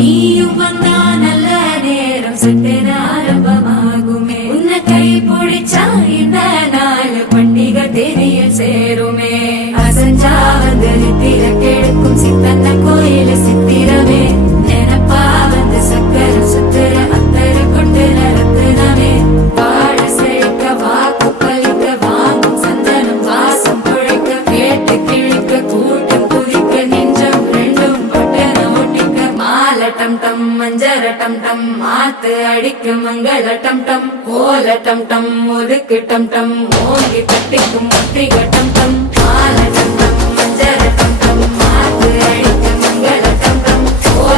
நீயும் வந்தா நல்ல நேரம் சட்டென ஆரம்பமாகுமே உன்னை கை பிடிச்சா இந்த நாள் பண்டிகை தெரிய சேருமே அசஞ்சா வந்து நித்திர கெடுக்கும் சித்தன்ன கோயில சித்திரமே நினப்பா வந்து சக்கர சுத்துற அத்தர கொண்டு நடத்துனமே வாழ செழிக்க வாக்கு பலிக்க வாங்கும் சந்தனம் வாசம் குழைக்க கேட்டு கிழிக்க கூட்டம் குதிக்க நெஞ்சம் ரெண்டும் பட்டன ஒட்டிக்க மால டம் டம் மஞ்சர டம் டம் மாத்து அடிக்க மங்கள டம் டம் கோல டம் டம் ஒதுக்கு டம் டம் ஓங்கி கட்டிக்கும் ஒத்திக டம் டம் மால